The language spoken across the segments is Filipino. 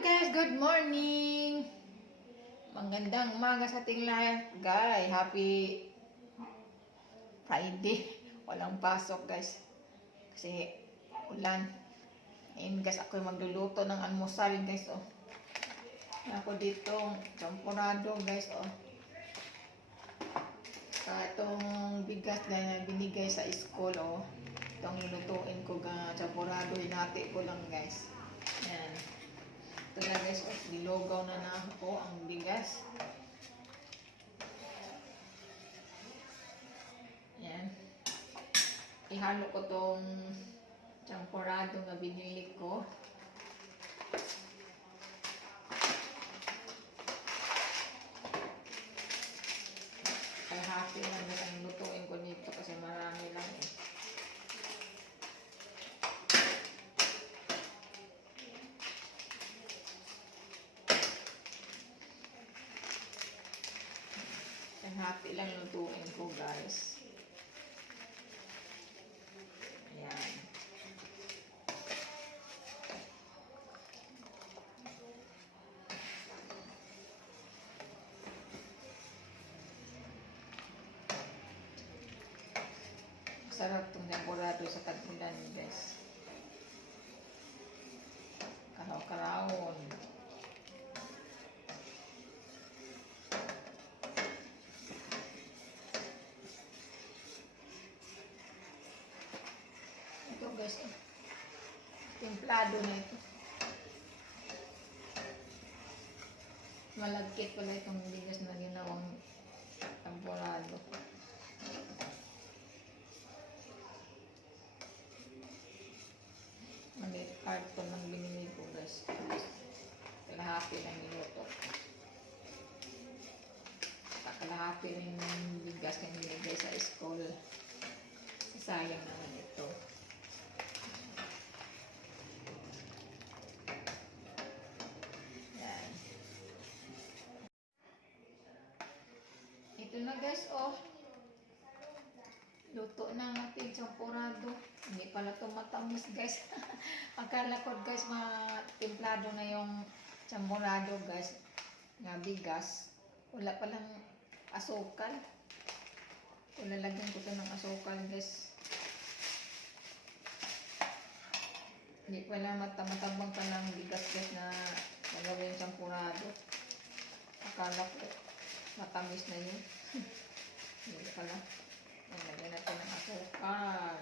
Guys, good morning! Magandang umaga sa ating lahat, guys. Happy Friday. Walang pasok, guys. Kasi ulan. Ngayon, guys, ako magluluto ng almusal, guys, oh. Ako dito, champurado, guys, oh. Itong bigas na binigay sa school, oh. Itong ilutuin ko, champurado, hinati ko lang, guys. Yan. Ito na, guys, oh, nilugaw na ako ang bigas. Yan. Ihalo ko tong champurado na binili ko. Ay, happy na ang lutuin ko nito kasi marami lang eh. Happy lang lutuin ko, guys. Ayan. Sarap itong naburado sa tag-ulan, guys. Karaw-karawon. Guys, templado na ito. Malagkit pala itong bigas na ginawang templado. Maliit carton ng binili ko, guys. Kalahati lang niluto. Kalahati rin yung bigas na nilagay sa school. Sayang naman ito. Ito na, guys, oh. Luto na ang ating champurado. Hindi pala ito matamis, guys. Akala ko, guys, matimplado na yung champurado, guys. Nga bigas. Wala palang asukal. Lalagyan ko ito ng asukal, guys. Hindi pala matabang pa ng bigas, guys, na nagawin yung champurado. Akala ko matamis na yun. Hindi pala. Lagyan natin ng asukal.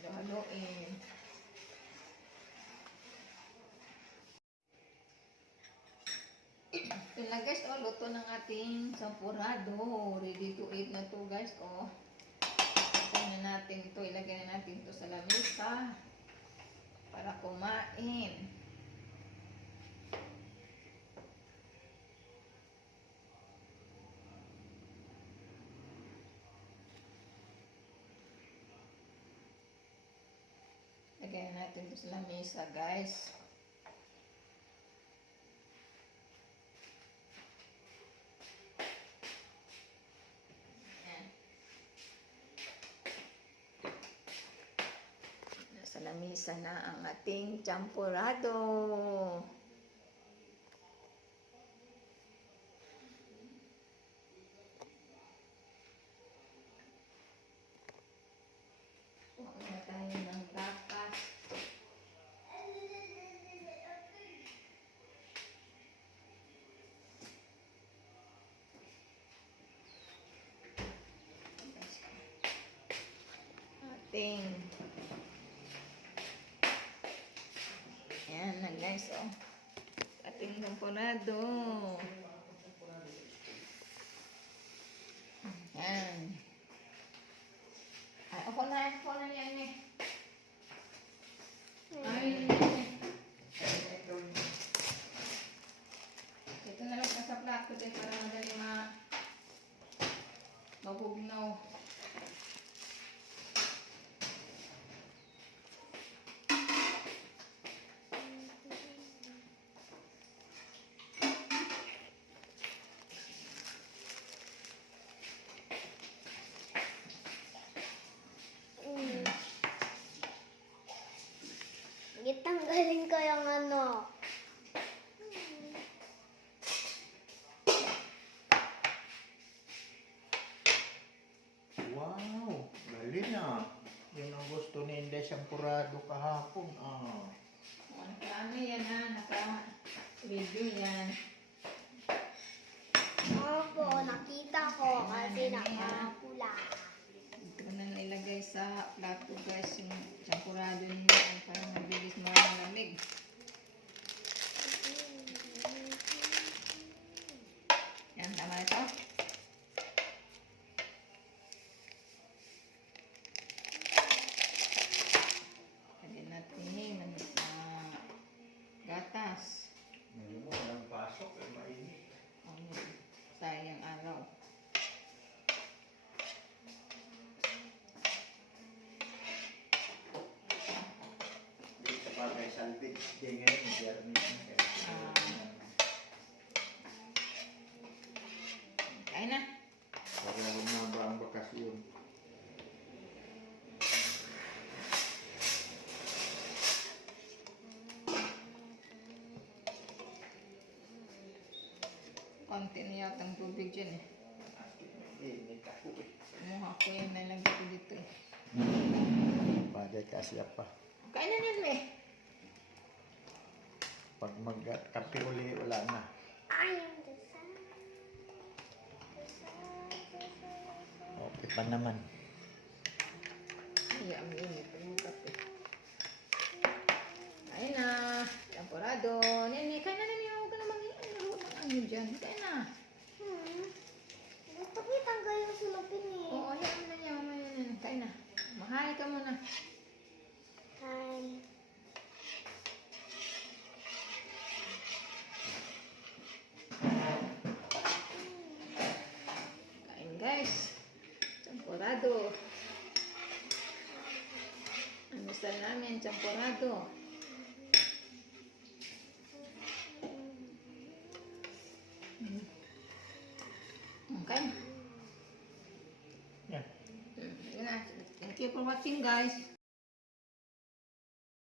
Halo-haloin. Ito na, guys, oh, luto ng ating champurado. Ready to eat na to, guys, oh. Ilagay na natin ito. Ilagay na natin ito sa lamesa para kumain. Lagay natin ito sa lamesa, guys. Ayan. Nasa lamesa na ang ating champurado. Ayan na, guys, oh. Ating champurado. Ayan. Ay, ako na yan eh. Ay, ito na lang sa plato din para madali mabugnaw. Wow, galing ah. Yun ang gusto ni Inday Champurrado kahapon. Ah. Ano yan ha? Naka-review yan. Opo, nakita ko kasi nakapula. Ito na nilagay sa plato guys yung champurado nila para mabilis malamig. Yan, tama na ito. Pwede natin gatas. Ngayon mo, walang pasok. Mainit. Sayang araw. Dito sa bagay salvage day ngayon. Biyernes na kaya. Kain na. Para humaba ang bakasyon. Konti na yatang tubig dyan eh. Init ako eh. Kumuha ko yung nalagay ko dito eh. Bagay kasi pa. Kain na yan eh. Pag magkape uli, wala na. I am the sun. Okay pa naman. Ay, ang init pa yung kape. Kain na. Champurado. Nene, kain na namin. Huwag ka na mag-iinaro ng ano dyan. Kain na. Gusto ko itanggal yung sulupin eh. Oo, yan mo na niya. Mamaya na. Kain na. Mahay ka muna. Hi. Kain guys. Champurado. Anusan namin, champurado. Okay. Yan. Yun na. Thank you for watching guys.